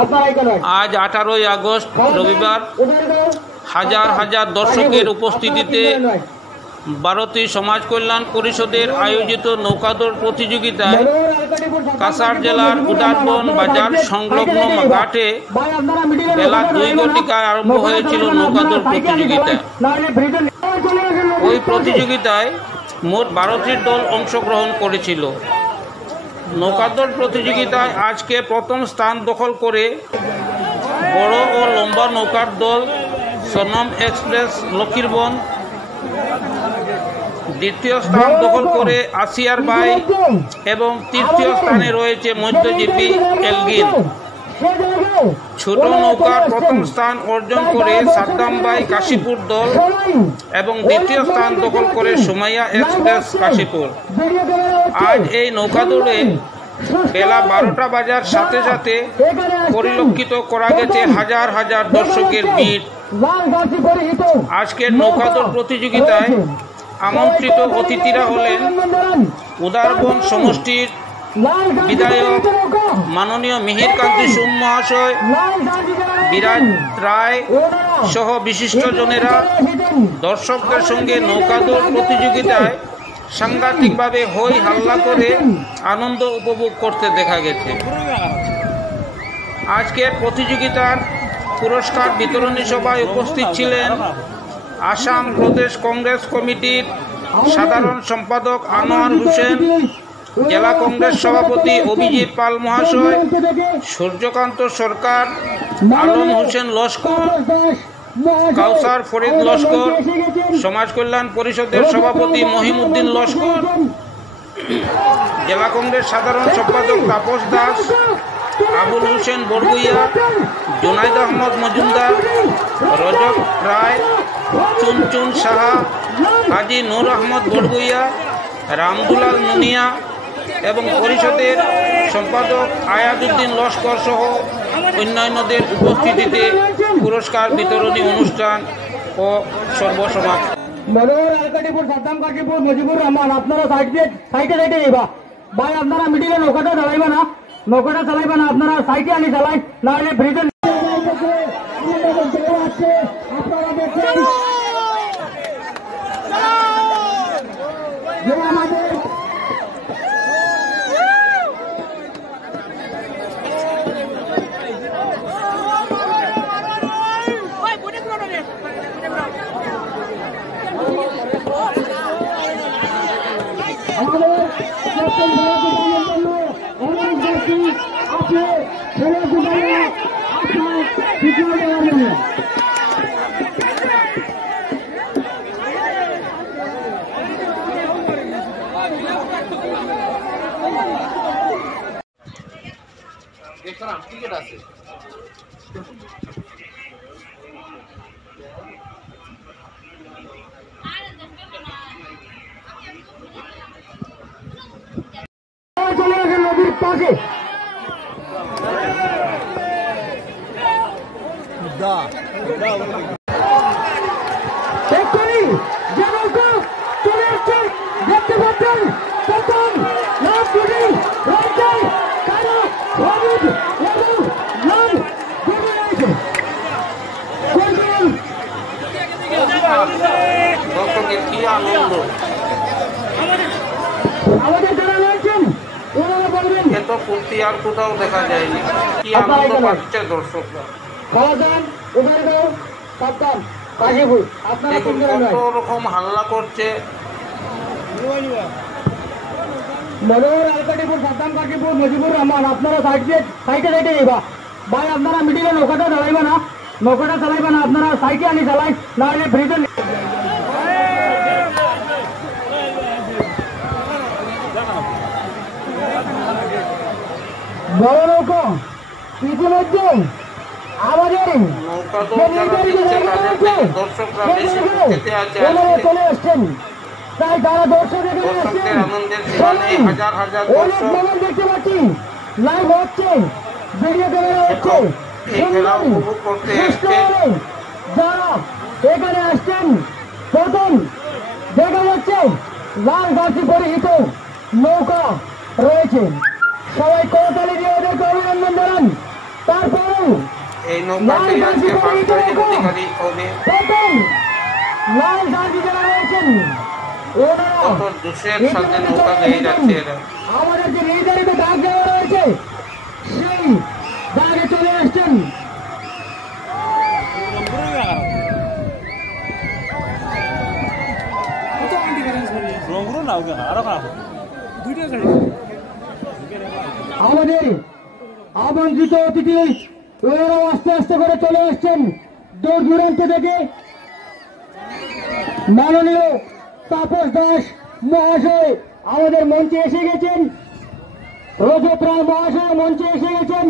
আজ 18ই আগস্ট রবিবার হাজার হাজার দর্শকের উপস্থিতিতে ভারতী সমাজ কল্যাণ পরিষদের আয়োজিত নৌকাদৌড় প্রতিযোগিতায় কাছাড় জেলার উদারবন বাজার সংলগ্ন ঘাটে বেলা 2 ঘটিকায় আরম্ভ হয়েছিল নৌকাদৌড় প্রতিযোগিতা। ওই প্রতিযোগিতায় মোট 12টি দল অংশগ্রহণ করেছিল। নৌকাদৌড় প্রতিযোগিতায় আজকে প্রথম স্থান দখল করে বড় ও লম্বা নৌকার দল সনম এক্সপ্রেস লক্ষ্মীরবন, দ্বিতীয় স্থান দখল করে আসিয়ার বাই এবং তৃতীয় স্থানে রয়েছে মধ্যজীবী এলগিন। ছোট নৌকার প্রথম স্থান অর্জন করে সাদ্দাম বাই কাশীপুর দল এবং দ্বিতীয় স্থান দখল করে সুমাইয়া এক্সপ্রেস কাশীপুর। আজ এই নৌকাদৌড়ে বেলা 12টা বাজার সাথে সাথে পরিলক্ষিত করা গেছে হাজার হাজার দর্শকের ভিড়। আজকের নৌকাদৌড় প্রতিযোগিতায় আমন্ত্রিত অতিথিরা হলেন উদারবন সমষ্টির বিধায়ক মাননীয় মিহিরকান্তি সোম মহাশয়, বিরাজ রায় সহ বিশিষ্টজনেরা। দর্শকদের সঙ্গে নৌকাদৌড় প্রতিযোগিতায় সাংঘাতিকভাবে হই হাল্লা করে আনন্দ উপভোগ করতে দেখা গেছে। আজকের প্রতিযোগিতার পুরস্কার বিতরণী সভায় উপস্থিত ছিলেন আসাম প্রদেশ কংগ্রেস কমিটির সাধারণ সম্পাদক আনোয়ার হোসেন, জেলা কংগ্রেস সভাপতি অভিজিৎ পাল মহাশয়, সূর্যকান্ত সরকার, আলম হোসেন লস্কর, কাউসার ফরিদ লস্কর, সমাজ কল্যাণ পরিষদের সভাপতি মহিমউদ্দিন লস্কর, জেলা কংগ্রেস সাধারণ সম্পাদক তাপস দাস, আবুল হোসেন বরগুইয়া, জুনাইদ আহমদ মজুমদার, রজব রায়, চুনচুন সাহা, হাজি নূর আহমদ বরগুইয়া, রামদুলাল মুনিয়া এবং পরিষদের সম্পাদক আয়াজউদ্দিন লস্কর সহ অন্যান্যদের উপস্থিতিতে পুরস্কার বিতরণী অনুষ্ঠান ও সর্বসমাপ্ত। মনোহর আলকাটিপুর, সাদ্দাম কাশীপুর, মুজিবুর রহমান, আপনারা সাইডে যাইবা ভাই, আপনারা মিডিলে নৌকাটা চালাইবা না, আপনারা সাইডে আনি চালাই, না হলে ব্রিজে টিকিট আছে। নদীর পাশে এক্ষুনি যে নৌকা চলে আসছে দেখতে পাচ্ছেন, প্রথম লাভ দুটি রয়েছে কালো হলুদ এবং লাল দুটি রয়েছে। আমাদের যারা রয়েছেন ওনারা বলবেন এত ফুর্তি আর কোথাও দেখা যায়নি। কি আনন্দ পাচ্ছে দর্শকরা। খাওয়াদান উদারগাঁও সাদ্দাম কাশীপুর, আপনারা কত রকম হাল্লা করছে। মনোহর আলকাটিপুর, সাদ্দাম কাশীপুর, মুজিবুর রহমান, আপনারা সাইডে যাইবা ভাই, আপনারা মিডিলে নৌকাটা চালাইবা না, আপনারা সাইডে আনি চালাই, না হলে ব্রিজে বড় নৌকা ইতিমধ্যে আমাদের চলে আসছেন, তাই তারা দর্শক দেখতে পাচ্ছি, লাইভ হচ্ছে, ভিডিও ক্যামেরা হচ্ছে। যারা এখানে আসছেন প্রথম দেখা যাচ্ছে লাল গাছি পরিহিত নৌকা রয়েছে, সবাই করতালি দিয়ে ওদেরকে অভিনন্দন জানান। তারপরে নৌকাটি আজকে ফার্স্ট প্রাইজের অধিকারী হবে। প্রথম লাল জার্সি যারা রয়েছেন ওরা কত জোশের সাথে নৌকা গেয়ে যাচ্ছে এরা। আমাদের যে নির্ধারিত দাগ দেওয়া রয়েছে সেই দাগে চলে আসছেন। আমাদের আমন্ত্রিত অতিথি ওনারাও আস্তে আস্তে করে চলে আসছেন দূর দূরান্ত থেকে। মাননীয় তাপস দাস মহাশয় আমাদের মঞ্চে এসে গেছেন, রজত রায় মহাশয় মঞ্চে এসে গেছেন।